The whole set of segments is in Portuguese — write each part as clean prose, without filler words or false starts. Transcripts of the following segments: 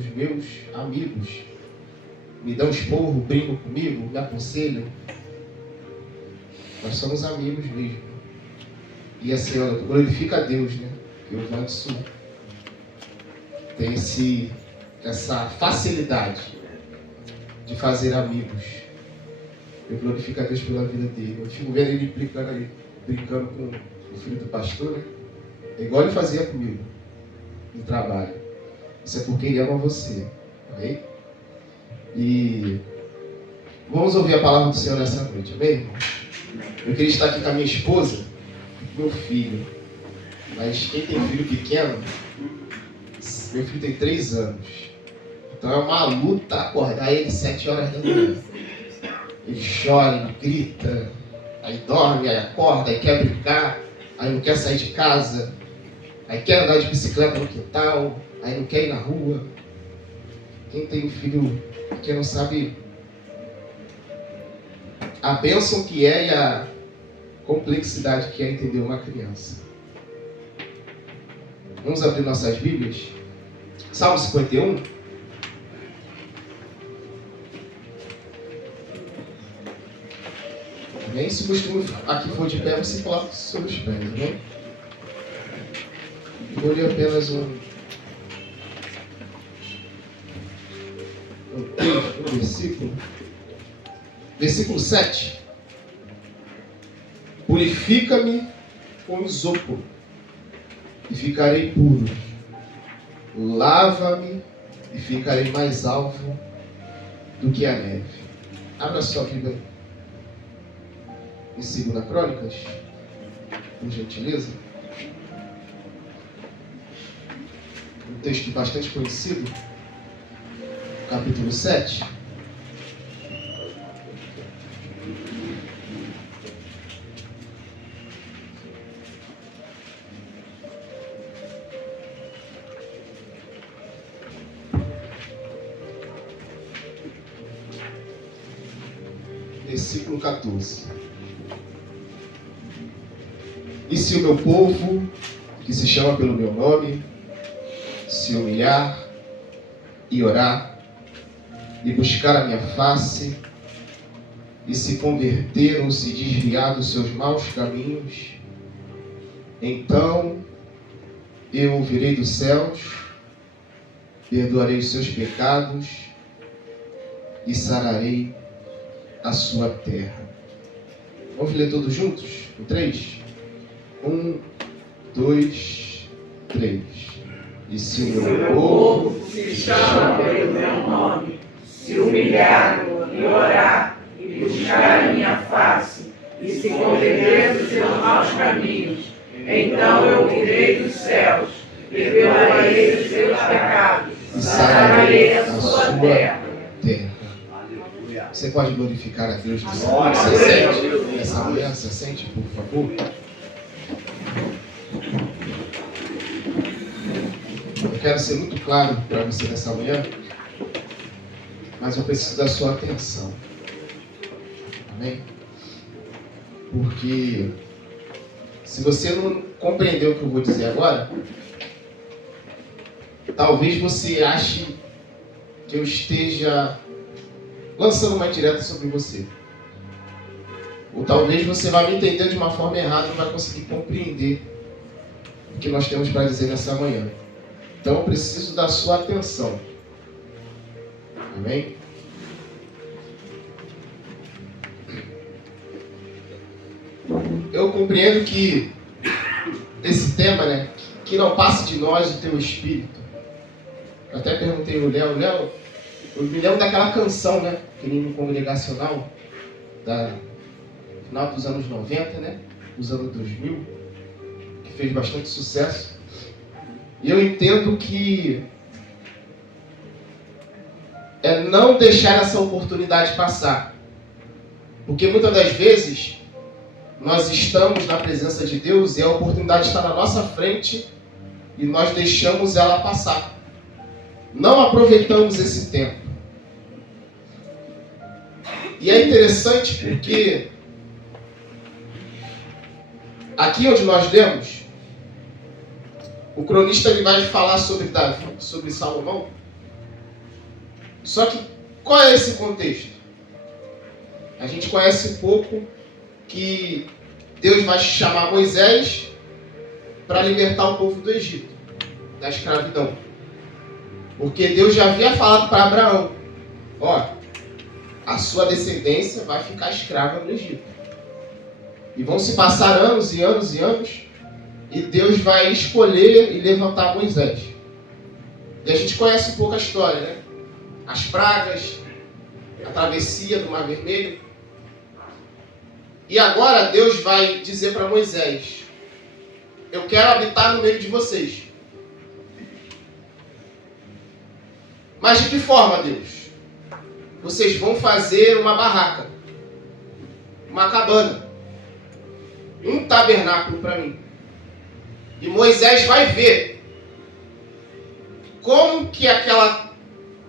amigos meus, amigos, me dão esporro, brincam comigo, me aconselham. Nós somos amigos mesmo. E assim, olha, glorifica a Deus, né? Que o Vanderson tem essa facilidade de fazer amigos. Eu glorifico a Deus pela vida dele. Eu fico vendo ele brincando com o filho do pastor, né? É igual ele fazia comigo no trabalho. Isso é porque ele ama você. Amém? E vamos ouvir a palavra do Senhor nessa noite. Amém, irmão? Eu queria estar aqui com a minha esposa e com meu filho. Mas quem tem filho pequeno, meu filho tem 3 anos. Então é uma luta acordar ele 7 horas da manhã. Ele chora, ele grita, aí dorme, aí acorda, aí quer brincar, aí não quer sair de casa, aí quer andar de bicicleta no quintal, aí não quer ir na rua. Quem tem um filho pequeno sabe a bênção que é e a complexidade que é entender uma criança. Vamos abrir nossas Bíblias. Salmo 51. Amém? Se o costume aqui for de pé, você coloca sobre os pés, amém? Eu vou ler apenas um versículo. Versículo 7. Purifica-me com isopo e ficarei puro. Lava-me e ficarei mais alvo do que a neve. Abra sua Bíblia em 2 Crônicas, por gentileza. Um texto bastante conhecido, capítulo 7. Versículo 14. E se o meu povo, que se chama pelo meu nome, se humilhar e orar, e buscar a minha face, e se converter ou se desviar dos seus maus caminhos, então eu ouvirei dos céus, perdoarei os seus pecados e sararei a sua terra. Vamos ler todos juntos? O 3? 1, 2, 3. E se o meu povo se chama pelo meu nome, se humilhar e orar e buscar a minha face e se converter dos seus maus caminhos, então eu ouvirei dos céus, perdoarei os seus pecados e sararei a sua terra. Você pode glorificar a Deus nessa manhã? Você sente essa manhã? Você sente, por favor? Eu quero ser muito claro para você nessa manhã, mas eu preciso da sua atenção. Amém? Porque se você não compreendeu o que eu vou dizer agora, talvez você ache que eu esteja lançando uma indireta sobre você. Ou talvez você vai me entender de uma forma errada e não vai conseguir compreender o que nós temos para dizer nessa manhã. Então eu preciso da sua atenção. Amém? Eu compreendo que esse tema, né, que não passe de nós o teu espírito. Eu até perguntei ao Léo, eu me lembro daquela canção, né, que nem no congregacional, final dos anos 90, né, dos anos 2000, que fez bastante sucesso. E eu entendo que é não deixar essa oportunidade passar. Porque muitas das vezes nós estamos na presença de Deus e a oportunidade está na nossa frente e nós deixamos ela passar. Não aproveitamos esse tempo. E é interessante porque aqui onde nós lemos, o cronista ele vai falar sobre Davi, sobre Salomão, Só que qual é esse contexto? A gente conhece um pouco que Deus vai chamar Moisés para libertar o povo do Egito, da escravidão. Porque Deus já havia falado para Abraão, ó, a sua descendência vai ficar escrava no Egito. E vão se passar anos e anos e anos, e Deus vai escolher e levantar Moisés. E a gente conhece um pouco a história, né? As pragas, a travessia do Mar Vermelho. E agora Deus vai dizer para Moisés, eu quero habitar no meio de vocês. Mas de que forma, Deus? Vocês vão fazer uma barraca, uma cabana, um tabernáculo para mim. E Moisés vai ver como que aquela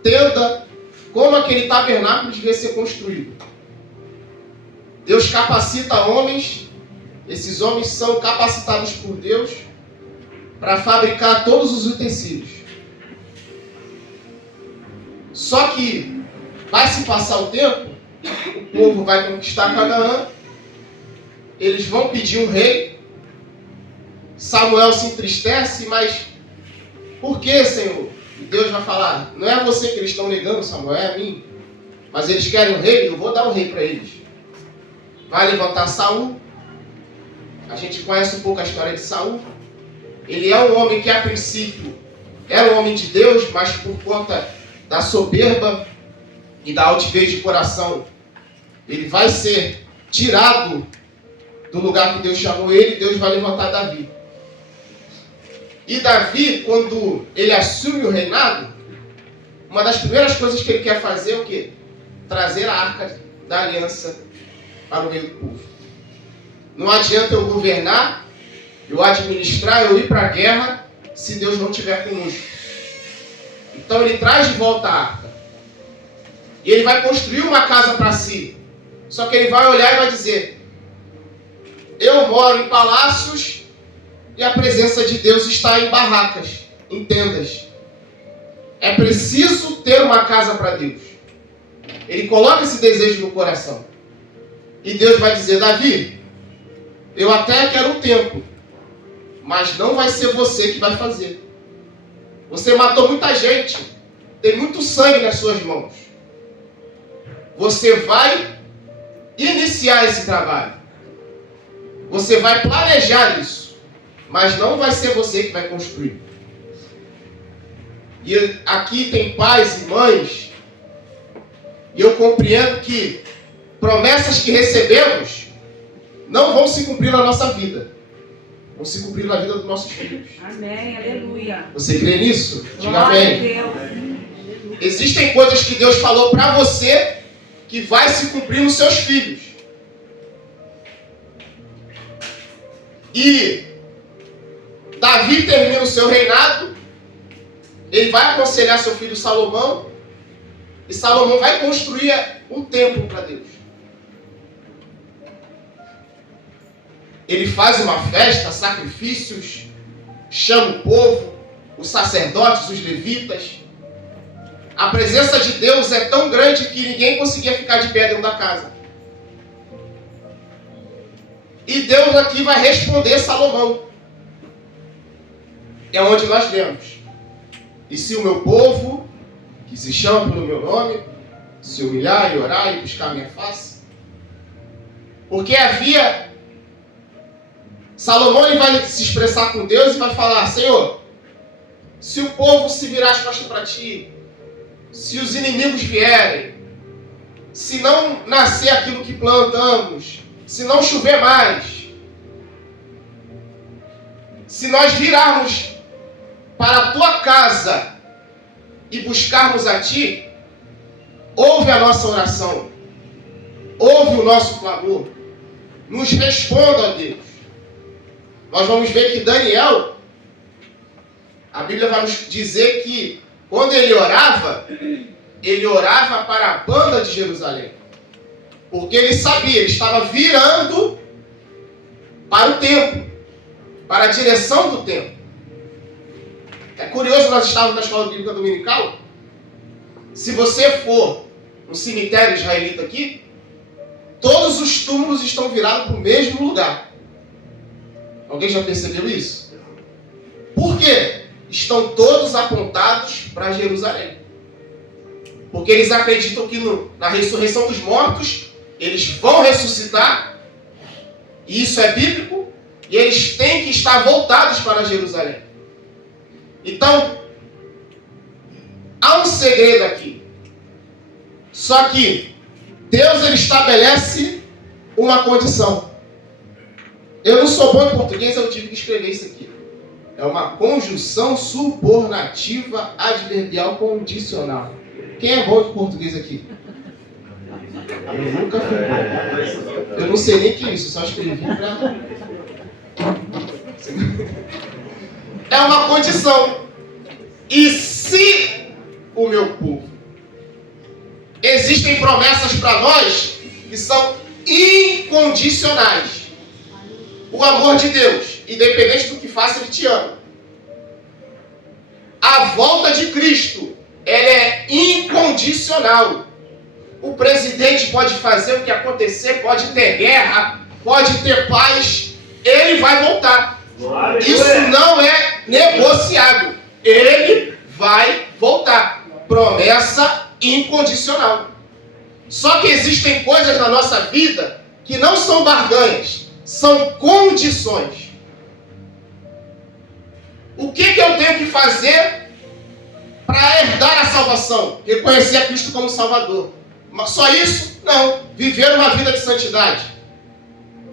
tenda, como aquele tabernáculo devia ser construído. Deus capacita homens, esses homens são capacitados por Deus para fabricar todos os utensílios. Só que vai se passar o tempo, o povo vai conquistar Canaã, eles vão pedir um rei, Samuel se entristece, mas por que, Senhor? E Deus vai falar, não é você que eles estão negando, Samuel, é a mim. Mas eles querem um rei, eu vou dar um rei para eles. Vai levantar Saul. A gente conhece um pouco a história de Saul. Ele é um homem que a princípio era um homem de Deus, mas por conta da soberba e da altivez de coração, ele vai ser tirado do lugar que Deus chamou ele, e Deus vai levantar Davi. E Davi, quando ele assume o reinado, uma das primeiras coisas que ele quer fazer é o quê? Trazer a arca da aliança para o meio do povo. Não adianta eu governar, eu administrar, eu ir para a guerra, se Deus não estiver conosco. Então ele traz de volta a arca. E ele vai construir uma casa para si. Só que ele vai olhar e vai dizer, eu moro em palácios e a presença de Deus está em barracas, em tendas. É preciso ter uma casa para Deus. Ele coloca esse desejo no coração. E Deus vai dizer, Davi, eu até quero um templo, mas não vai ser você que vai fazer. Você matou muita gente, tem muito sangue nas suas mãos. Você vai iniciar esse trabalho. Você vai planejar isso, mas não vai ser você que vai construir. E aqui tem pais e mães, e eu compreendo que promessas que recebemos não vão se cumprir na nossa vida. Vão se cumprir na vida dos nossos filhos. Amém, aleluia. Você crê nisso? Diga Glória a amém. Deus. Existem coisas que Deus falou para você que vai se cumprir nos seus filhos. E Davi termina o seu reinado, ele vai aconselhar seu filho Salomão, e Salomão vai construir um templo para Deus. Ele faz uma festa, sacrifícios, chama o povo, os sacerdotes, os levitas. A presença de Deus é tão grande que ninguém conseguia ficar de pé dentro da casa. E Deus aqui vai responder Salomão. É onde nós lemos. E se o meu povo, que se chama pelo meu nome, se humilhar e orar e buscar a minha face. Porque havia... Salomão ele vai se expressar com Deus e vai falar, Senhor, se o povo se virar as costas para ti, se os inimigos vierem, se não nascer aquilo que plantamos, se não chover mais, se nós virarmos para a tua casa e buscarmos a ti, ouve a nossa oração, ouve o nosso clamor, nos responda, ó Deus. Nós vamos ver que Daniel, a Bíblia vai nos dizer que quando ele orava para a banda de Jerusalém. Porque ele sabia, ele estava virando para o templo, para a direção do templo. É curioso, nós estávamos na escola bíblica dominical Se você for no cemitério israelita aqui, todos os túmulos estão virados para o mesmo lugar. Alguém já percebeu isso? Por quê? Estão todos apontados para Jerusalém. Porque eles acreditam que na ressurreição dos mortos, eles vão ressuscitar, e isso é bíblico, e eles têm que estar voltados para Jerusalém. Então, há um segredo aqui. Só que Deus ele estabelece uma condição. Eu não sou bom em português, eu tive que escrever isso aqui. É uma conjunção subornativa adverbial condicional. Quem é bom de português aqui? Eu nunca fui bom. Eu não sei nem o que é isso, só escrevi para... É uma condição. E se o meu povo... Existem promessas para nós que são incondicionais. O amor de Deus, independente do que faça, Ele te ama. A volta de Cristo, ela é incondicional. O presidente pode fazer o que acontecer, pode ter guerra, pode ter paz, ele vai voltar. Isso não é negociável. Ele vai voltar. Promessa incondicional. Só que existem coisas na nossa vida que não são barganhas, são condições. O que eu tenho que fazer para herdar a salvação? Reconhecer a Cristo como Salvador. Mas só isso? Não. Viver uma vida de santidade.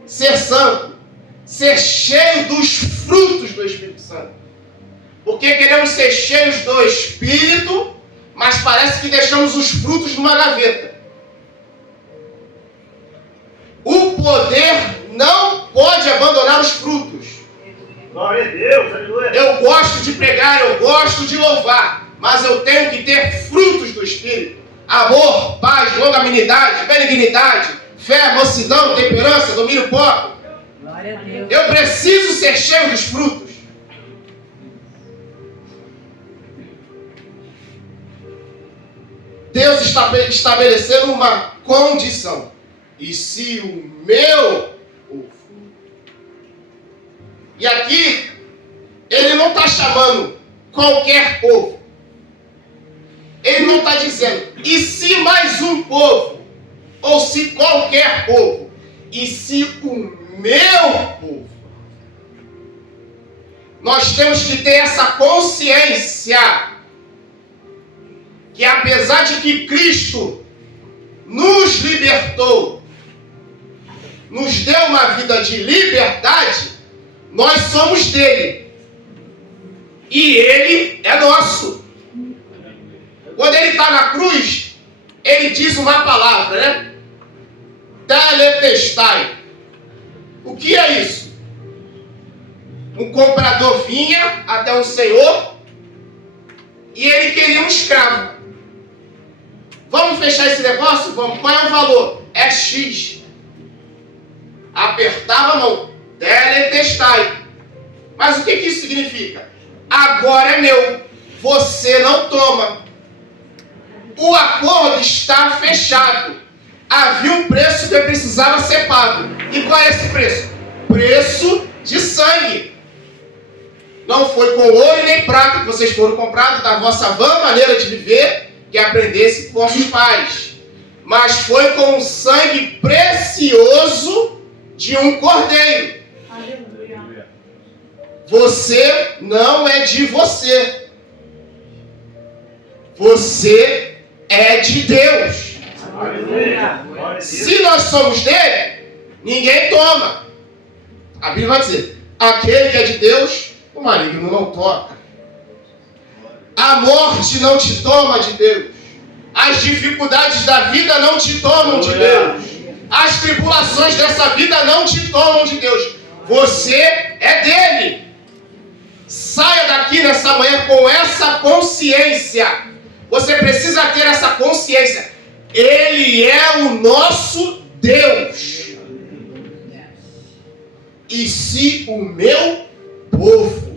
Ser santo. Ser cheio dos frutos do Espírito Santo. Porque queremos ser cheios do Espírito, mas parece que deixamos os frutos numa gaveta. O poder não pode abandonar os frutos. Glória a Deus, aleluia. Eu gosto de pregar, eu gosto de louvar, mas eu tenho que ter frutos do Espírito. Amor, paz, longanimidade, benignidade, fé, mansidão, temperança, domínio próprio. Glória a Deus. Eu preciso ser cheio dos frutos. Deus está estabelecendo uma condição. E se o meu povo... E aqui, ele não está chamando qualquer povo. Ele não está dizendo, e se mais um povo? Ou se qualquer povo? E se o meu povo? Nós temos que ter essa consciência que apesar de que Cristo nos libertou, nos deu uma vida de liberdade, nós somos dele. E ele é nosso. Quando ele está na cruz, ele diz uma palavra, né? Teletestai. O que é isso? Um comprador vinha até um senhor e ele queria um escravo. Vamos fechar esse negócio? Vamos. Qual é o valor? É X. Apertava a mão. Teletestai. Mas o que isso significa? Agora é meu. Você não toma. O acordo está fechado. Havia um preço que precisava ser pago. E qual é esse preço? Preço de sangue. Não foi com ouro nem prata que vocês foram comprados da vossa vã maneira de viver, que aprendesse com vossos pais. Mas foi com o sangue precioso de um cordeiro. Aleluia. Você não é de você. Você é de Deus. Aleluia. Glória a Deus. Se nós somos dele, ninguém toma. A Bíblia vai dizer, aquele que é de Deus, o maligno não toca. A morte não te toma de Deus. As dificuldades da vida não te tomam de Deus. As tribulações dessa vida não te tomam de Deus. Você é dele. Saia daqui nessa manhã com essa consciência. Você precisa ter essa consciência. Ele é o nosso Deus. E se o meu povo...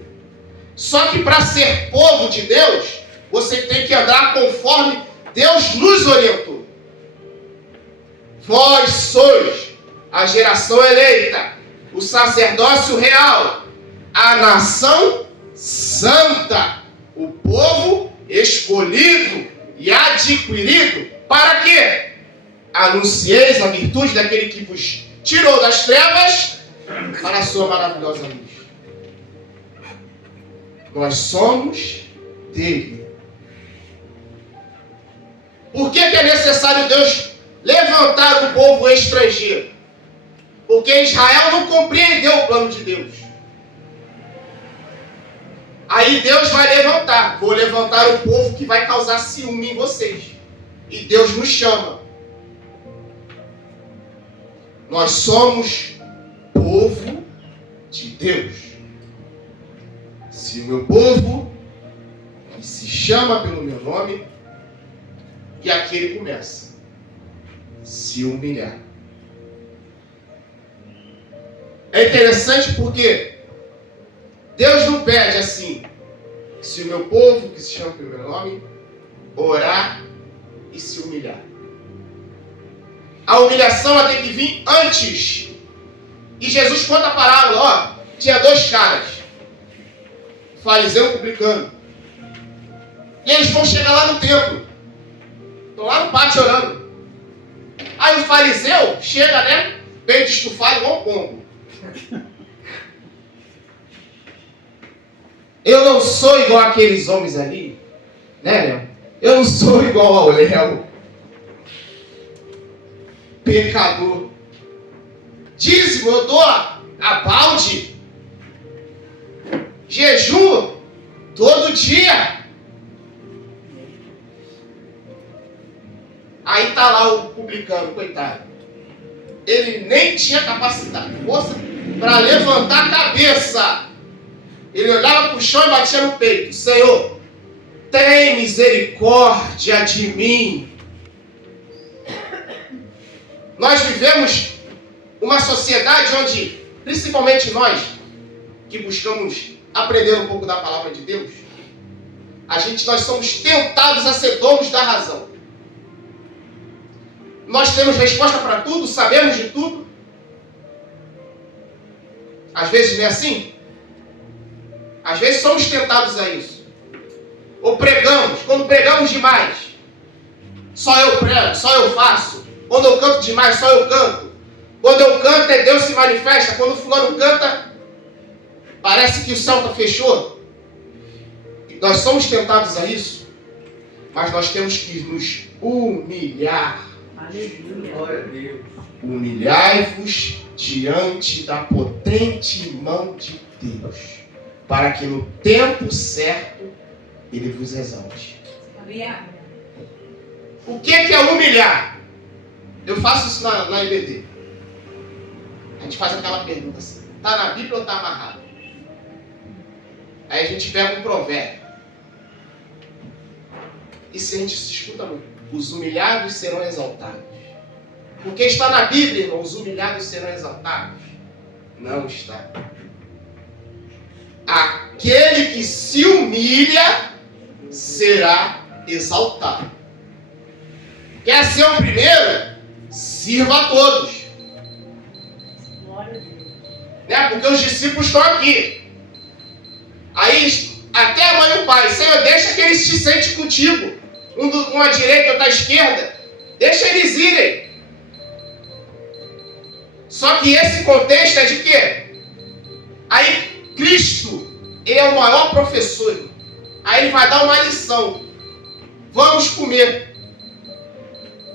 Só que para ser povo de Deus, você tem que andar conforme Deus nos orientou. Vós sois a geração eleita, o sacerdócio real, a nação santa, o povo escolhido e adquirido. Para quê? Anuncieis a virtude daquele que vos tirou das trevas para a sua maravilhosa luz. Nós somos dele. Por que é necessário Deus levantar o povo estrangeiro? Porque Israel não compreendeu o plano de Deus. Aí Deus vai levantar. Vou levantar o povo que vai causar ciúme em vocês. E Deus nos chama. Nós somos povo de Deus. Se o meu povo, que se chama pelo meu nome, e aqui ele começa. Se humilhar. É interessante porque Deus não pede assim: se o meu povo, que se chama pelo meu nome, orar e se humilhar. A humilhação ela tem que vir antes. E Jesus conta a parábola, ó, tinha dois caras, fariseu e publicano. E eles vão chegar lá no templo. Estão lá no pátio orando. Aí o fariseu chega, né, peito estufado igual um pombo. Eu não sou igual aqueles homens ali, né, Léo? Eu não sou igual ao Léo. Pecador. Dízimo eu dou a balde. Jejum todo dia. Aí tá lá o publicano, coitado. Ele nem tinha capacidade, força para levantar a cabeça. Ele olhava para o chão e batia no peito: Senhor, tem misericórdia de mim. Nós vivemos uma sociedade onde, principalmente nós, que buscamos aprender um pouco da palavra de Deus, nós somos tentados a ser donos da razão. Nós temos resposta para tudo, sabemos de tudo. Às vezes não é assim? Às vezes somos tentados a isso. Ou pregamos, quando pregamos demais, só eu prego, só eu faço. Quando eu canto demais, só eu canto. Quando eu canto, Deus se manifesta. Quando o fulano canta, parece que o céu está fechou. Nós somos tentados a isso, mas nós temos que nos humilhar. Aleluia. Glória a Deus. Humilhai-vos diante da potente mão de Deus, para que no tempo certo Ele vos exalte. O que é humilhar? Eu faço isso na EBD. A gente faz aquela pergunta assim: está na Bíblia ou está amarrado? Aí a gente pega um provérbio. E se a gente se escuta muito: os humilhados serão exaltados. Porque está na Bíblia, irmão, os humilhados serão exaltados? Não está. Aquele que se humilha será exaltado. Quer ser o primeiro? Sirva a todos. Glória a Deus. Né? Porque os discípulos estão aqui. Aí, até a mãe e o pai: Senhor, deixa que eles te sentem contigo. Um à direita, outro à esquerda. Deixa eles irem. Só que esse contexto é de quê? Aí Cristo, Ele é o maior professor. Aí Ele vai dar uma lição. Vamos comer.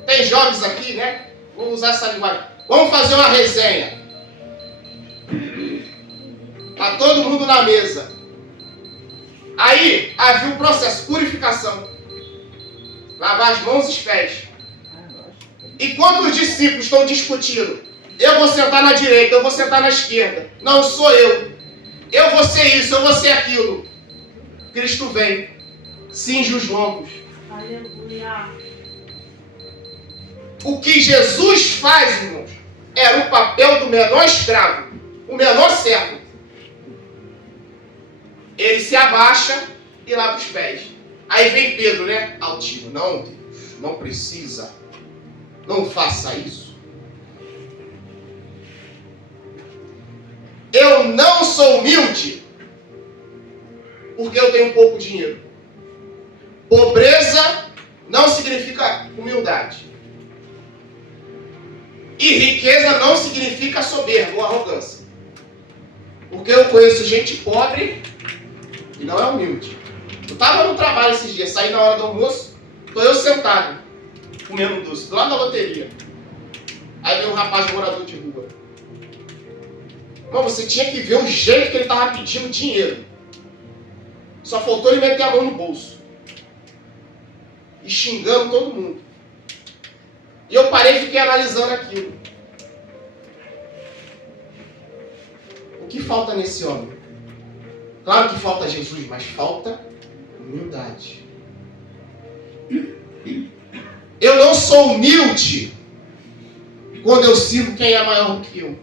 Tem jovens aqui, né? Vamos usar essa linguagem. Vamos fazer uma resenha. Está todo mundo na mesa. Aí havia um processo, purificação. Lavar as mãos e os pés. E quando os discípulos estão discutindo: eu vou sentar na direita, eu vou sentar na esquerda. Não, sou eu. Eu vou ser isso, eu vou ser aquilo. Cristo vem, cinge os lombos. Aleluia. O que Jesus faz, irmãos, era o papel do menor escravo, o menor servo. Ele se abaixa e lava os pés. Aí vem Pedro, né? Altivo: não, Deus. não precisa, não faça isso. Eu não sou humilde porque eu tenho pouco dinheiro. Pobreza não significa humildade. E riqueza não significa soberba ou arrogância. Porque eu conheço gente pobre e não é humilde. Eu estava no trabalho esses dias, saí na hora do almoço, estou eu sentado, comendo doce, do lado da loteria. Aí veio um rapaz morador de rua. Irmão, você tinha que ver o jeito que ele estava pedindo dinheiro. Só faltou ele meter a mão no bolso. E xingando todo mundo. E eu parei e fiquei analisando aquilo. O que falta nesse homem? Claro que falta Jesus, mas falta humildade. Eu não sou humilde quando eu sirvo quem é maior do que eu.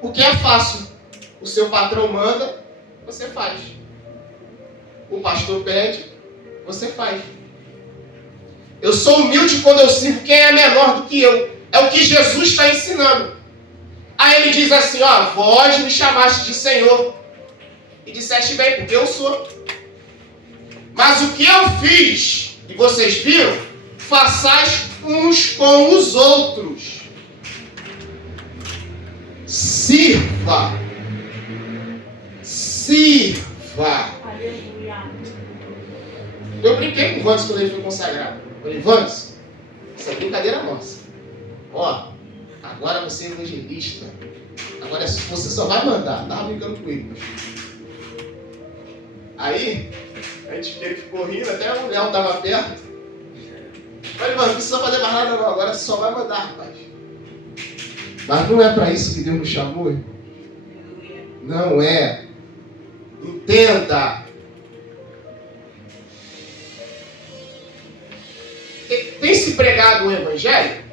Porque é fácil. O seu patrão manda, você faz. O pastor pede, você faz. Eu sou humilde quando eu sirvo quem é menor do que eu. É o que Jesus está ensinando. Aí ele diz assim, ó, vós me chamaste de Senhor. E disseste bem, porque eu sou. Mas o que eu fiz, e vocês viram, façais uns com os outros. Sirva. Sirva. Aleluia. Eu brinquei com o Vans quando ele foi consagrado. Eu falei, Vans, essa é brincadeira nossa. Ó, agora você é evangelista. Agora você só vai mandar. Tava brincando com ele. Aí, ele ficou rindo, até o Léo tava perto. Eu falei, mano, não precisa fazer mais nada não. Agora você só vai mandar, rapaz. Mas não é para isso que Deus nos chamou, irmão. Não é. Entenda. Tem se pregado o evangelho,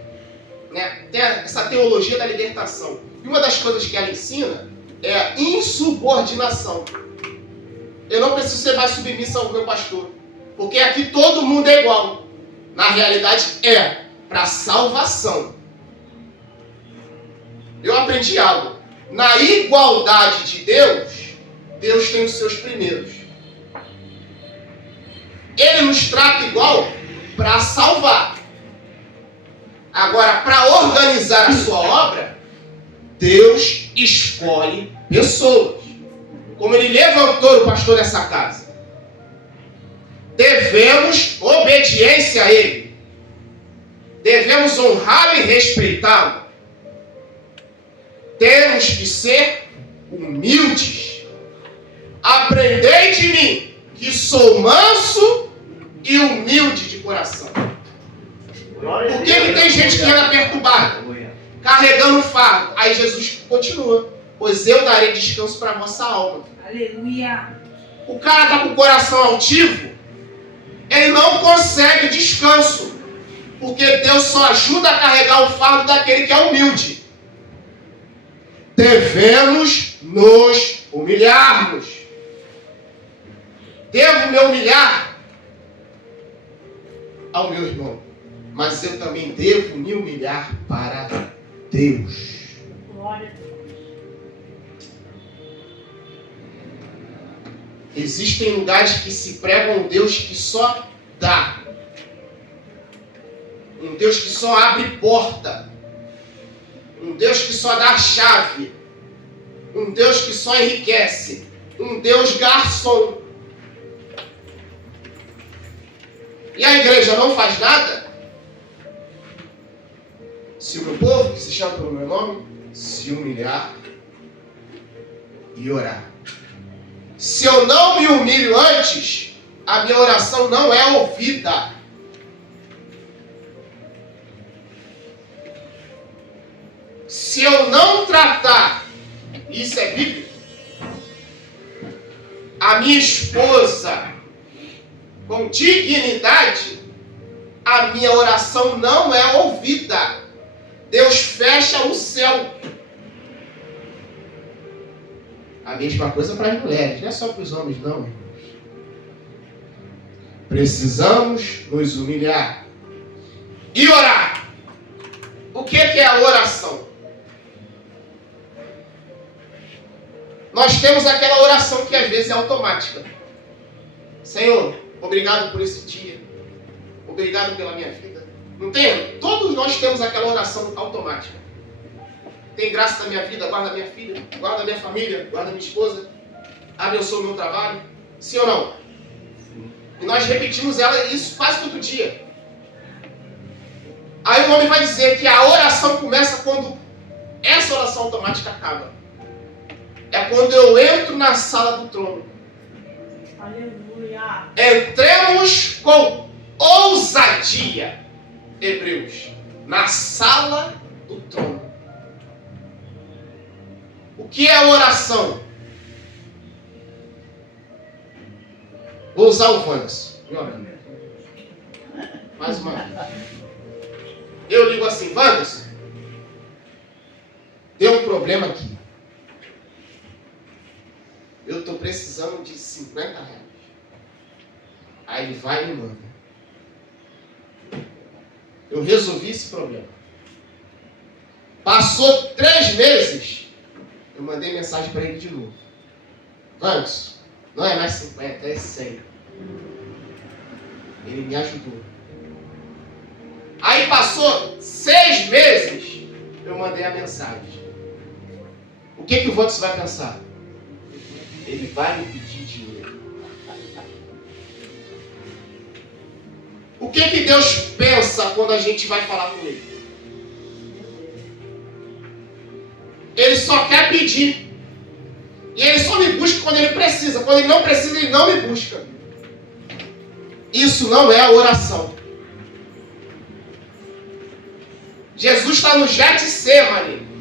né? Tem essa teologia da libertação. E uma das coisas que ela ensina é a insubordinação. Eu não preciso ser mais submissa ao meu pastor. Porque aqui todo mundo é igual. Na realidade é para salvação. Eu aprendi algo. Na igualdade de Deus, Deus tem os seus primeiros. Ele nos trata igual para salvar. Agora, para organizar a sua obra, Deus escolhe pessoas. Como ele levantou o pastor dessa casa. Devemos obediência a ele. Devemos honrá-lo e respeitá-lo. Temos que ser humildes. Aprendei de mim, que sou manso e humilde de coração. Por que tem gente que anda perturbada, carregando fardo? Aí Jesus continua. Pois eu darei descanso para a vossa alma. Aleluia. O cara está com o coração altivo, ele não consegue descanso. Porque Deus só ajuda a carregar o fardo daquele que é humilde. Devemos nos humilharmos. Devo me humilhar ao meu irmão. Mas eu também devo me humilhar para Deus. Glória a Deus. Existem lugares que se pregam um Deus que só dá. Um Deus que só abre porta. Um Deus que só dá a chave. Um Deus que só enriquece. Um Deus garçom. E a igreja não faz nada? Se o meu povo, que se chama pelo meu nome, se humilhar e orar. Se eu não me humilho antes, a minha oração não é ouvida. Se eu não tratar, isso é bíblico, a minha esposa com dignidade, a minha oração não é ouvida. Deus fecha o céu. A mesma coisa para as mulheres, não é só para os homens não, irmãos. Precisamos nos humilhar e orar. O que é a oração? Nós temos aquela oração que às vezes é automática. Senhor, obrigado por esse dia. Obrigado pela minha vida. Não tem? Todos nós temos aquela oração automática. Tem graça na minha vida, guarda minha filha, guarda minha família, guarda minha esposa, abençoa o meu trabalho. Sim ou não? E nós repetimos isso quase todo dia. Aí o homem vai dizer que a oração começa quando essa oração automática acaba. É quando eu entro na sala do trono. Aleluia. Entremos com ousadia, Hebreus, na sala do trono. O que é a oração? Vou usar o Vandes. Mais uma vez. Eu ligo assim, Vandes, tem um problema aqui. Eu estou precisando de 50 reais. Aí ele vai e me manda. Eu resolvi esse problema. Passou 3 meses, eu mandei mensagem para ele de novo. Vandes, não é mais 50, é 100. Ele me ajudou. Aí passou 6 meses, eu mandei a mensagem. O que o Vandes vai pensar? Ele vai me pedir dinheiro. O que Deus pensa quando a gente vai falar com Ele? Ele só quer pedir. E Ele só me busca quando Ele precisa. Quando Ele não precisa, Ele não me busca. Isso não é a oração. Jesus está no Getsemane.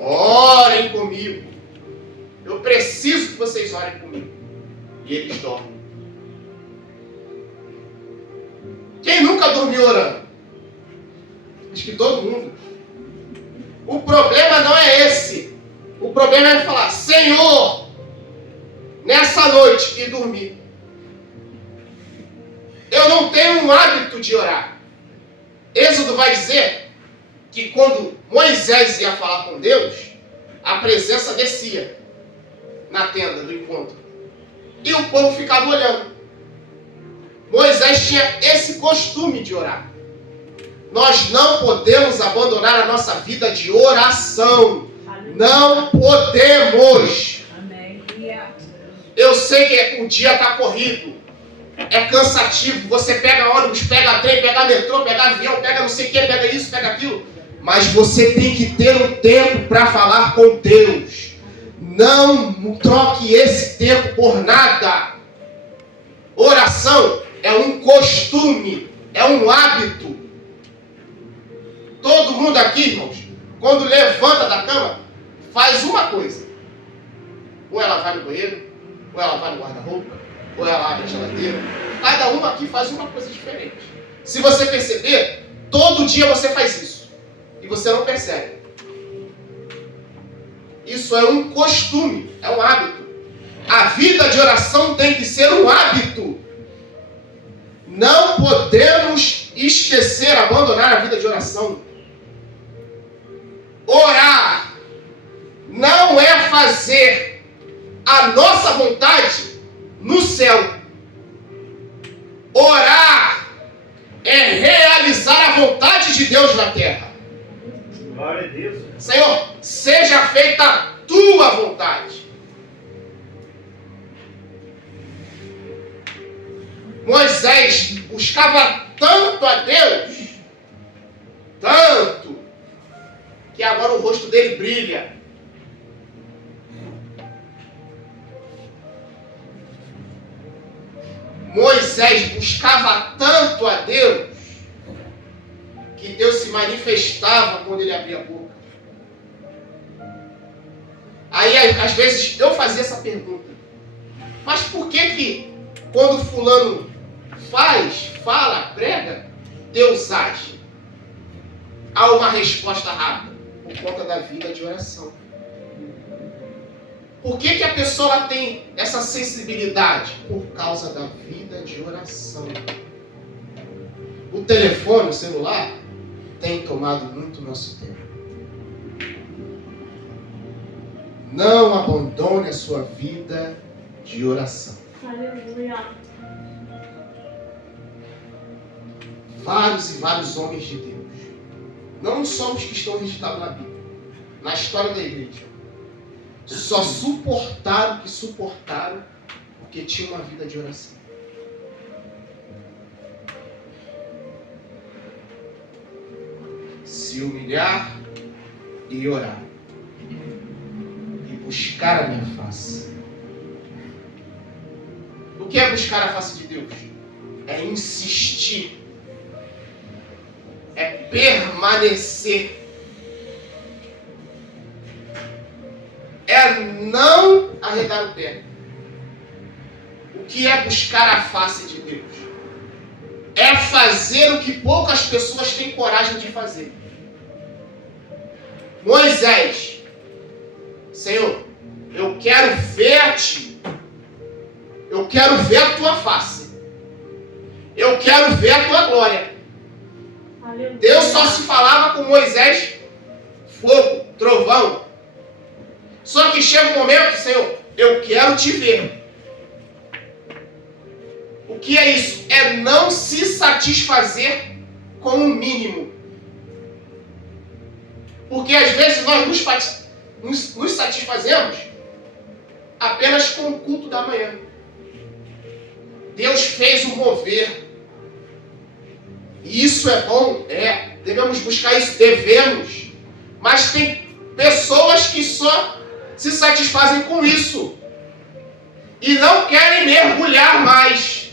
Orem comigo. Eu preciso que vocês orem comigo. E eles dormem. Quem nunca dormiu orando? Acho que todo mundo. O problema não é esse. O problema é falar, Senhor, nessa noite, e dormir. Eu não tenho um hábito de orar. Êxodo vai dizer que quando Moisés ia falar com Deus, a presença descia na tenda do encontro. E o povo ficava olhando. Moisés tinha esse costume de orar. Nós não podemos abandonar a nossa vida de oração. Não podemos. Eu sei que o dia está corrido. É cansativo. Você pega ônibus, pega trem, pega metrô, pega avião, pega não sei o que, pega isso, pega aquilo. Mas você tem que ter um tempo para falar com Deus. Não troque esse tempo por nada. Oração é um costume, é um hábito. Todo mundo aqui, irmãos, quando levanta da cama, faz uma coisa. Ou ela vai no banheiro, ou ela vai no guarda-roupa, ou ela abre a geladeira. Cada uma aqui faz uma coisa diferente. Se você perceber, todo dia você faz isso. E você não percebe. Isso é um costume, é um hábito. A vida de oração tem que ser um hábito. Não podemos esquecer, abandonar a vida de oração. Orar não é fazer a nossa vontade no céu. Orar é realizar a vontade de Deus na terra. Glória a Deus. Senhor, seja feita a tua vontade. Moisés buscava tanto a Deus, tanto, que agora o rosto dele brilha. Moisés buscava tanto a Deus, que Deus se manifestava quando ele abria a boca. Aí, às vezes, eu fazia essa pergunta. Mas por que quando fulano fala, prega, Deus age? Há uma resposta rápida. Por conta da vida de oração. Por que a pessoa ela tem essa sensibilidade? Por causa da vida de oração. O telefone, o celular, tem tomado muito nosso tempo. Não abandone a sua vida de oração. Aleluia. Vários e vários homens de Deus, não só os que estão registrados na Bíblia, na história da igreja, só suportaram o que suportaram porque tinham uma vida de oração. Se humilhar e orar. E buscar a minha face. O que é buscar a face de Deus? É insistir. É permanecer. É não arredar o pé. O que é buscar a face de Deus? É fazer o que poucas pessoas têm coragem de fazer. Moisés, Senhor, eu quero ver a Ti. Eu quero ver a Tua face. Eu quero ver a Tua glória. Aleluia. Deus só se falava com Moisés, fogo, trovão. Só que chega um momento, Senhor, eu quero Te ver. O que é isso? É não se satisfazer com o mínimo. Porque às vezes nós nos satisfazemos apenas com o culto da manhã. Deus fez o mover. E isso é bom? É. Devemos buscar isso? Devemos. Mas tem pessoas que só se satisfazem com isso. E não querem mergulhar mais.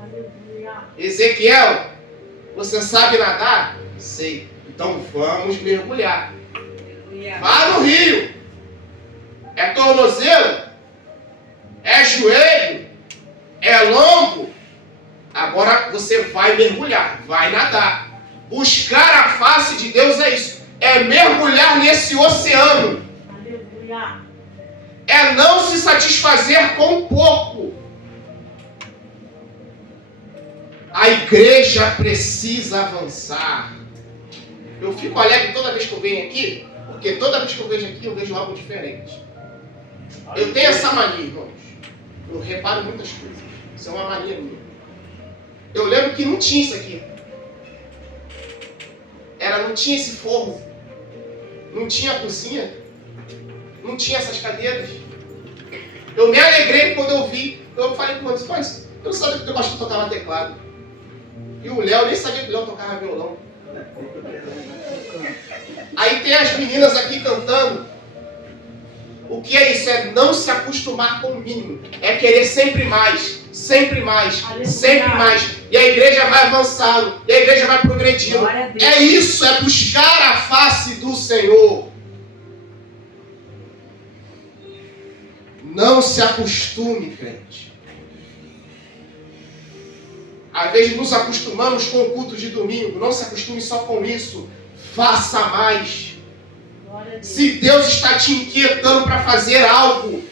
Aleluia. Ezequiel, você sabe nadar? Sei. Então vamos mergulhar. Vá no rio. É tornozelo? É joelho? É lombo? Agora você vai mergulhar, vai nadar. Buscar a face de Deus é isso. É mergulhar nesse oceano. Aleluia. É não se satisfazer com pouco. A igreja precisa avançar. Eu fico alegre toda vez que eu venho aqui, porque toda vez que eu vejo aqui, eu vejo algo diferente. Eu tenho essa mania, irmãos. Eu reparo muitas coisas. Isso é uma mania minha. Eu lembro que não tinha isso aqui. Não tinha esse forro. Não tinha cozinha. Não tinha essas cadeiras. Eu me alegrei quando eu vi. Eu falei com eles, mas eu não sabia que o pastor tocava teclado. E o Léo, nem sabia que o Léo tocava violão. Aí tem as meninas aqui cantando. O que é isso? É não se acostumar com o mínimo. É querer sempre mais, sempre mais, sempre mais. E a igreja vai avançando, e a igreja vai progredindo. É isso, é buscar a face do Senhor. Não se acostume, crente. Às vezes nos acostumamos com o culto de domingo. Não se acostume só com isso. Faça mais. Se Deus está te inquietando para fazer algo,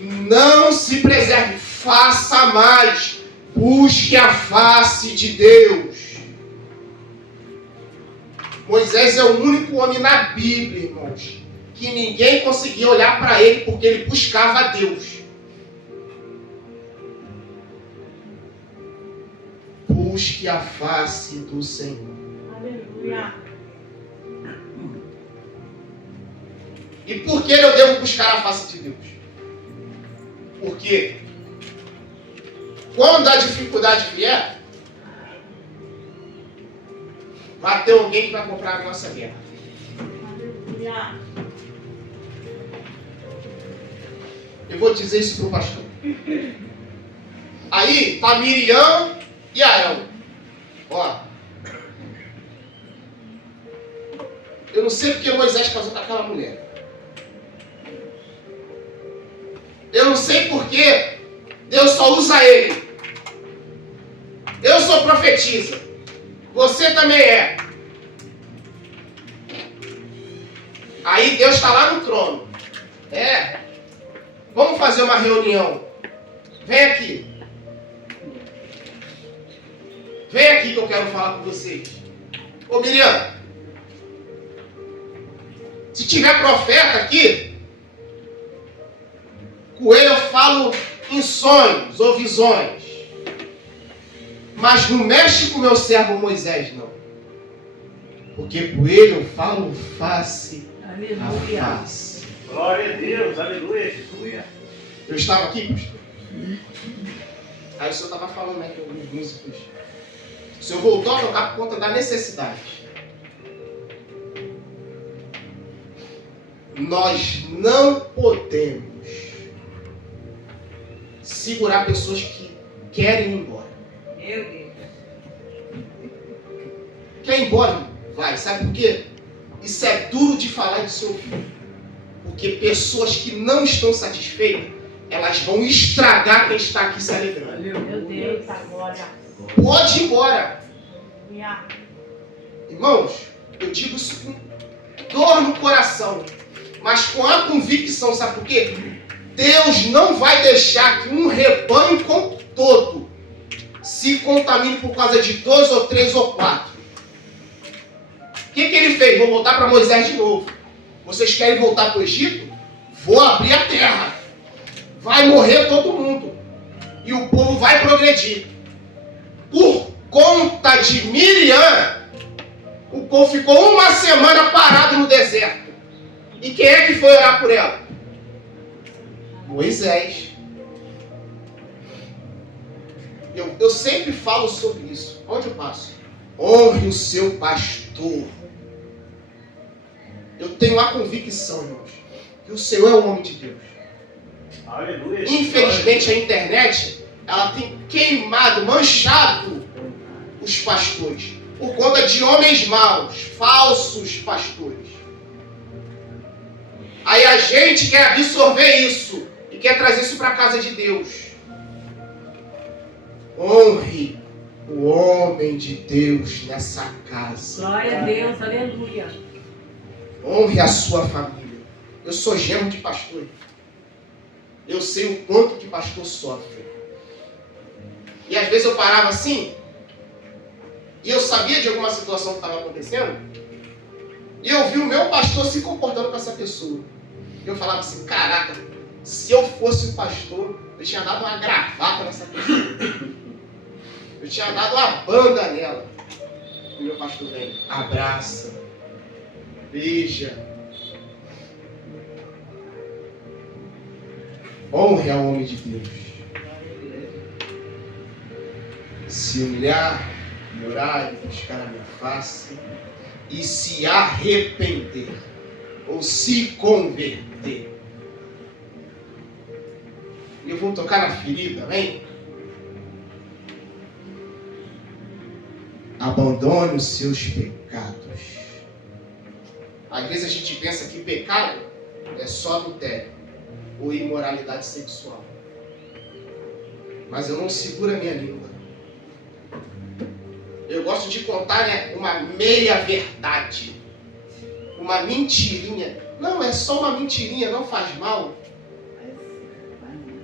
não se preserve. Faça mais. Busque a face de Deus. Moisés é o único homem na Bíblia, irmãos, que ninguém conseguia olhar para ele porque ele buscava a Deus. Busque a face do Senhor. Aleluia. E por que eu devo buscar a face de Deus? Porque quando a dificuldade vier, vai ter alguém que vai comprar a nossa guerra. Aleluia. Eu vou dizer isso para o pastor. Aí tá Miriam e Arão. Ó. Eu não sei porque Moisés casou com aquela mulher. Eu não sei porque Deus só usa ele. Eu sou profetisa. Você também é. Aí Deus está lá no trono. fazer uma reunião. Vem aqui. Vem aqui que eu quero falar com vocês. Ô Miriam, se tiver profeta aqui, com ele eu falo em sonhos ou visões. Mas não mexe com o meu servo Moisés, não. Porque com ele eu falo face a face. Glória a Deus, aleluia. Eu estava aqui, pastor. Aí o senhor estava falando, né, com alguns músicos. O senhor voltou a tocar por conta da necessidade. Nós não podemos segurar pessoas que querem ir embora. Meu Deus. Quer ir embora? Vai. Sabe por quê? Isso é duro de falar e de se ouvir. Porque pessoas que não estão satisfeitas, elas vão estragar quem está aqui se alegrando. Meu Deus, agora. Pode ir embora. Irmãos, eu digo isso com dor no coração, mas com a convicção, sabe por quê? Deus não vai deixar que um rebanho todo se contamine por causa de 2 ou 3 ou 4. O que ele fez? Vou voltar para Moisés de novo. Vocês querem voltar para o Egito? Vou abrir a terra. Vai morrer todo mundo. E o povo vai progredir. Por conta de Miriam, o povo ficou uma semana parado no deserto. E quem é que foi orar por ela? Moisés. Eu sempre falo sobre isso. Onde eu passo? Honre o seu pastor. Eu tenho a convicção, irmãos, que o Senhor é o homem de Deus. Aleluia. Infelizmente a internet, ela tem queimado, manchado os pastores. Por conta de homens maus, falsos pastores. Aí a gente quer absorver isso e quer trazer isso para a casa de Deus. Honre o homem de Deus nessa casa. Glória a Deus, aleluia. Honre a sua família. Eu sou genro de pastor. Eu sei o quanto que pastor sofre. E às vezes eu parava assim, e eu sabia de alguma situação que estava acontecendo, e eu vi o meu pastor se comportando com essa pessoa. E eu falava assim, caraca, se eu fosse um pastor, eu tinha dado uma gravata nessa pessoa. Eu tinha dado uma banda nela. E o meu pastor vem, abraça, beija. Honre ao homem de Deus. Se humilhar, e orar e buscar a minha face, e se arrepender, ou se converter. E eu vou tocar na ferida, amém? Abandone os seus pecados. Às vezes a gente pensa que pecado é só adultério ou imoralidade sexual. Mas eu não seguro a minha língua. Eu gosto de contar, né, uma meia verdade. Uma mentirinha. Não, é só uma mentirinha, não faz mal.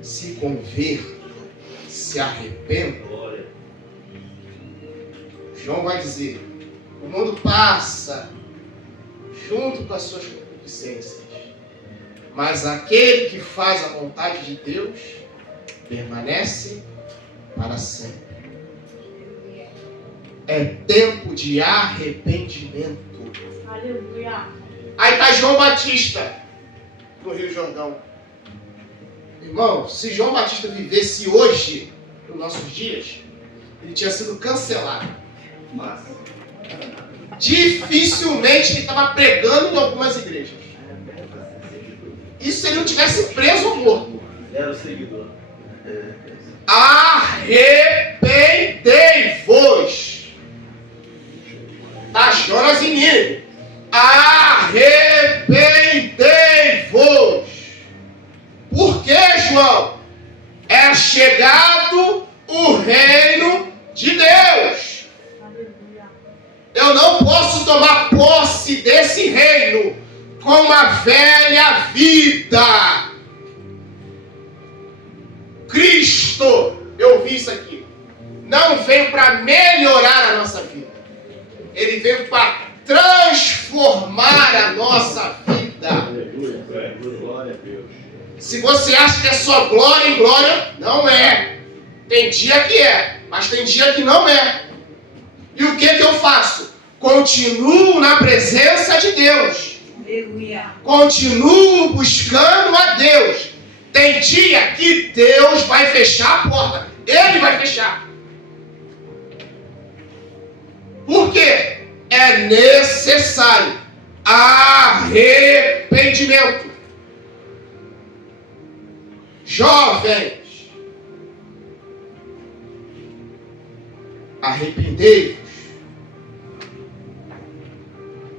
Se converta, se arrependa. João vai dizer, o mundo passa junto com as suas concupiscências, mas aquele que faz a vontade de Deus permanece para sempre. É tempo de arrependimento. Aleluia. Aí está João Batista, no Rio Jordão. Irmão, se João Batista vivesse hoje, nos nossos dias, ele tinha sido cancelado. Dificilmente ele estava pregando em algumas igrejas. Isso se ele não tivesse preso ou morto. Era o seguidor. Arrependei-vos. Tá, Jonas e Nínive. Arrependei-vos. Por que, João? É chegado o reino de Deus. Eu não posso tomar posse desse reino com uma velha vida. pastor, eu ouvi isso aqui, não veio para melhorar a nossa vida. Ele veio para transformar a nossa vida. Aleluia. Glória a Deus. Se você acha que é só glória em glória, não é. Tem dia que é, mas tem dia que não é. E o que eu faço? Continuo na presença de Deus. Aleluia. Continuo buscando a Deus. Tem dia que Deus vai fechar a porta. Ele vai fechar. Por quê? É necessário arrependimento. Jovens, arrependei-vos.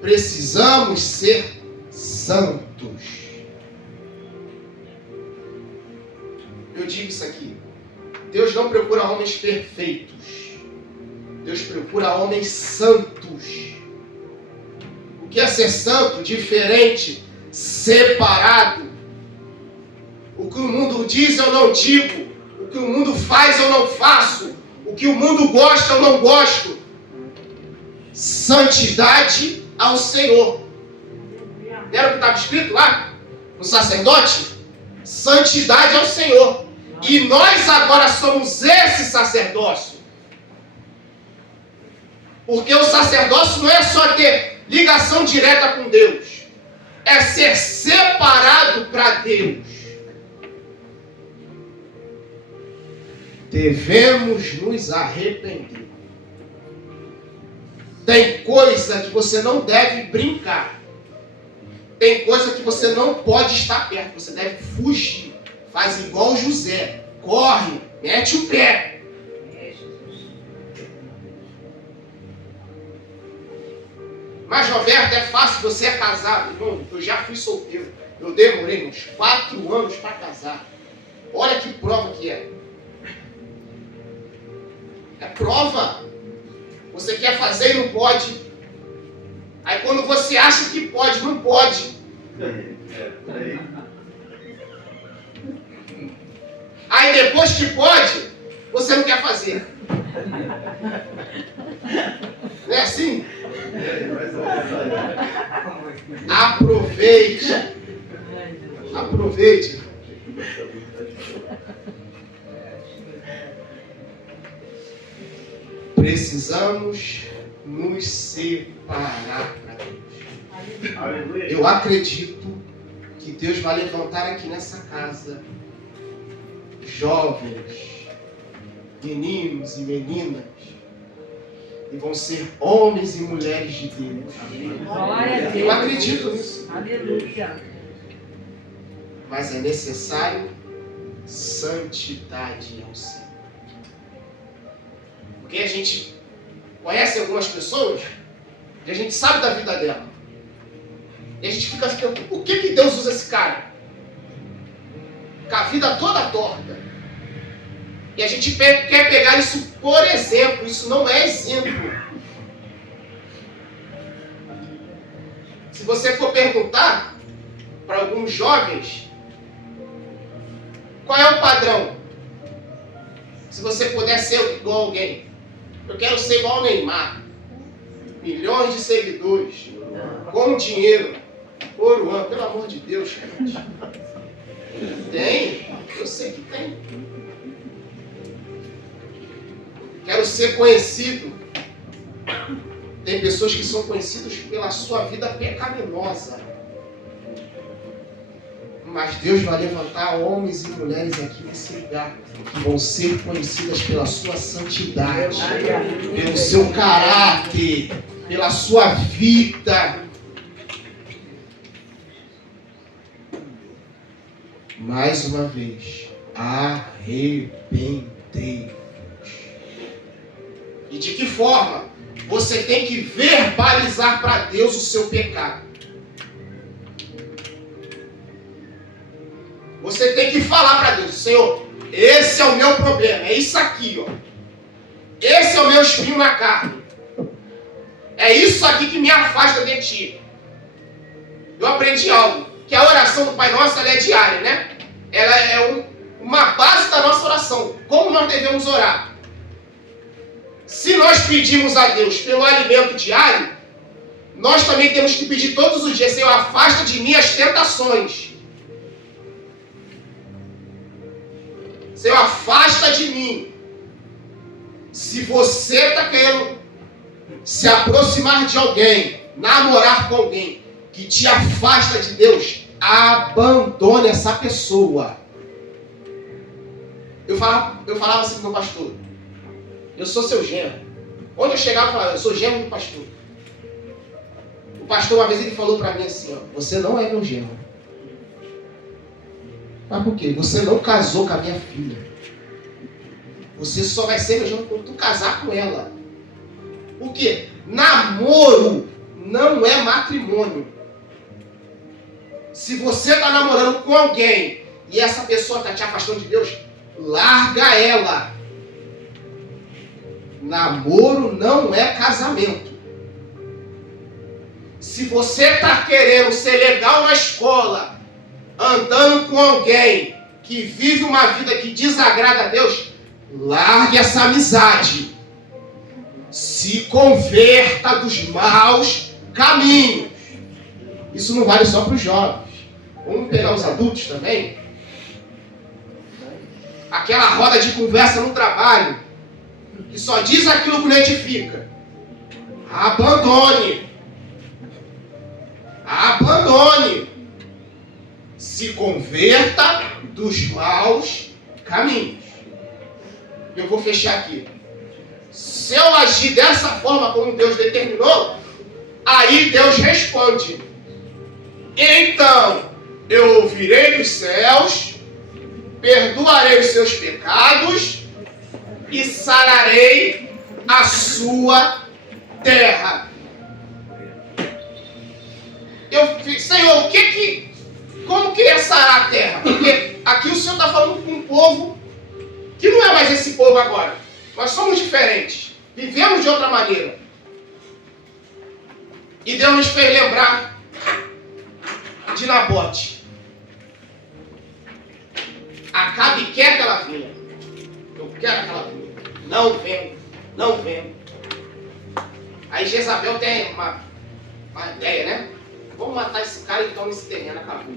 Precisamos ser santos. Eu digo isso aqui. Deus não procura homens perfeitos. Deus procura homens santos. O que é ser santo? Diferente, separado. O que o mundo diz eu não digo. O que o mundo faz eu não faço. O que o mundo gosta eu não gosto. Santidade ao Senhor. Era o que estava escrito lá no sacerdote? Santidade ao Senhor. E nós agora somos esse sacerdócio. Porque o sacerdócio não é só ter ligação direta com Deus. É ser separado para Deus. Devemos nos arrepender. Tem coisa que você não deve brincar. Tem coisa que você não pode estar perto. Você deve fugir. Faz igual José. Corre, mete o pé. Mas, Roberto, é fácil, você é casado. Irmão, eu já fui solteiro. Eu demorei uns 4 anos para casar. Olha que prova que é. É prova. Você quer fazer e não pode. Aí quando você acha que pode, não pode. Aí depois que pode, você não quer fazer. Não é assim? Aproveite. Aproveite. Precisamos nos separar para Deus. Aleluia. Eu acredito que Deus vai levantar aqui nessa casa jovens, meninos e meninas, e vão ser homens e mulheres de Deus. Glória a Deus. Eu acredito nisso. Aleluia. Mas é necessário santidade ao Senhor. Porque a gente conhece algumas pessoas e a gente sabe da vida dela. E a gente fica assim, por que Deus usa esse cara? Com a vida toda torta. E a gente quer pegar isso por exemplo. Isso não é exemplo. Se você for perguntar para alguns jovens, qual é o padrão? Se você puder ser igual a alguém. Eu quero ser igual ao Neymar. Milhões de seguidores. Com dinheiro. Oruan, pelo amor de Deus, gente. Tem? Eu sei que tem. Quero ser conhecido. Tem pessoas que são conhecidas pela sua vida pecaminosa. Mas Deus vai levantar homens e mulheres aqui nesse lugar que vão ser conhecidas pela sua santidade, pelo seu caráter, pela sua vida. Mais uma vez, arrependei-vos. E de que forma? Você tem que verbalizar para Deus o seu pecado. Você tem que falar para Deus, Senhor, esse é o meu problema, é isso aqui, ó. Esse é o meu espinho na carne. É isso aqui que me afasta de ti. Eu aprendi algo, que a oração do Pai Nosso ela é diária, né? Ela é uma base da nossa oração. devemos orar. Se nós pedimos a Deus pelo alimento diário, nós também temos que pedir todos os dias: Senhor, afasta de mim as tentações. Senhor, afasta de mim. Se você está querendo se aproximar de alguém, namorar com alguém que te afasta de Deus, abandone essa pessoa. Eu falava assim pro meu pastor: eu sou seu genro. Onde eu chegava, eu falava: eu sou genro do pastor. O pastor, uma vez, ele falou para mim assim: ó, você não é meu genro. Mas por quê? Você não casou com a minha filha. Você só vai ser meu genro quando tu casar com ela. Por quê? Namoro não é matrimônio. Se você está namorando com alguém e essa pessoa está te afastando de Deus, larga ela. Namoro não é casamento. Se você está querendo ser legal na escola, andando com alguém que vive uma vida que desagrada a Deus, largue essa amizade. Se converta dos maus caminhos. Isso não vale só para os jovens. Vamos pegar os adultos também. Aquela roda de conversa no trabalho, que só diz aquilo que não edifica. Abandone. Abandone. Se converta dos maus caminhos. Eu vou fechar aqui. Se eu agir dessa forma como Deus determinou, aí Deus responde: então eu ouvirei dos céus, perdoarei os seus pecados e sararei a sua terra. Senhor, como que é sarar a terra? Porque aqui o Senhor está falando com um povo que não é mais esse povo agora. Nós somos diferentes. Vivemos de outra maneira. E Deus nos fez lembrar de Nabote. Acabe quer que ela vinha. Eu quero aquela vinha. Não vendo. Não vendo. Aí Jezabel tem uma ideia, né? Vamos matar esse cara e toma esse terreno. Acabou.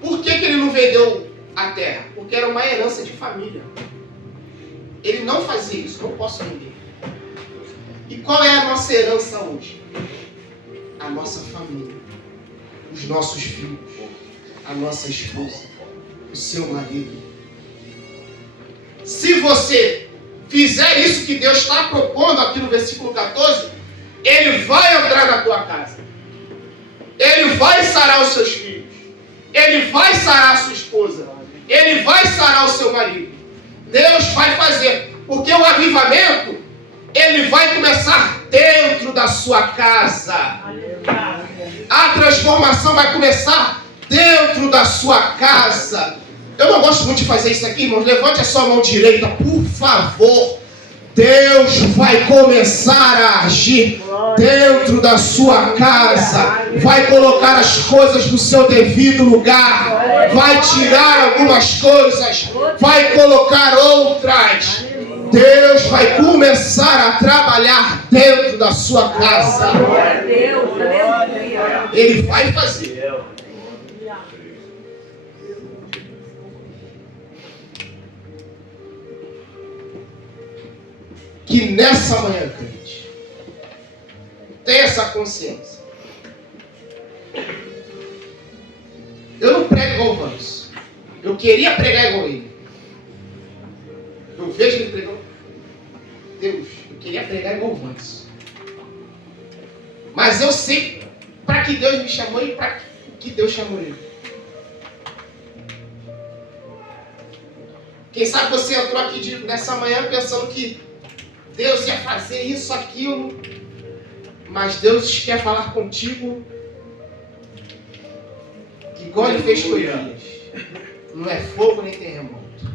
Por que ele não vendeu a terra? Porque era uma herança de família. Ele não fazia isso. Não posso vender. E qual é a nossa herança hoje? A nossa família. Os nossos filhos. A nossa esposa. O seu marido. Se você fizer isso que Deus está propondo aqui no versículo 14, Ele vai entrar na tua casa. Ele vai sarar os seus filhos. Ele vai sarar a sua esposa. Ele vai sarar o seu marido. Deus vai fazer. Porque o avivamento, ele vai começar dentro da sua casa. A transformação vai começar dentro da sua casa. Eu não gosto muito de fazer isso aqui, irmãos. Levante a sua mão direita, por favor. Deus vai começar a agir dentro da sua casa. Vai colocar as coisas no seu devido lugar. Vai tirar algumas coisas. Vai colocar outras. Deus vai começar a trabalhar dentro da sua casa. Ele vai fazer. Que nessa manhã, crente, tenha essa consciência. Eu não prego igual o Vans. Eu queria pregar igual ele. Eu vejo ele pregando. Deus, eu queria pregar igual o Vans. Mas eu sei para que Deus me chamou e para que Deus chamou ele. Quem sabe você entrou aqui nessa manhã pensando que Deus ia fazer isso, aquilo, mas Deus quer falar contigo igual Ele fez com Elias. Não é fogo nem terremoto,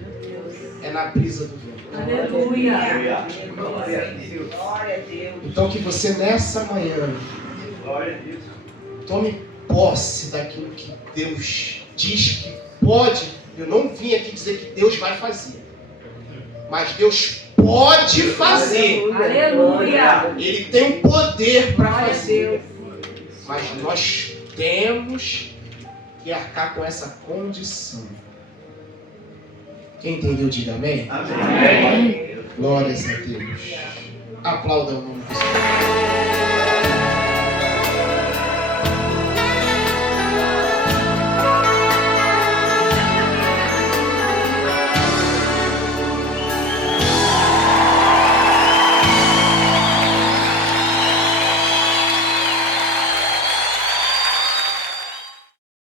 é na brisa do vento. Aleluia. Glória a Deus. Glória a Deus. Então que você nessa manhã tome posse daquilo que Deus diz que pode. Eu não vim aqui dizer que Deus vai fazer, mas Deus pode fazer. Aleluia. Ele tem o poder para fazer. Mas nós temos que arcar com essa condição. Quem entendeu, diga amém. Amém. Glórias a Deus. Aplauda o nome do Senhor.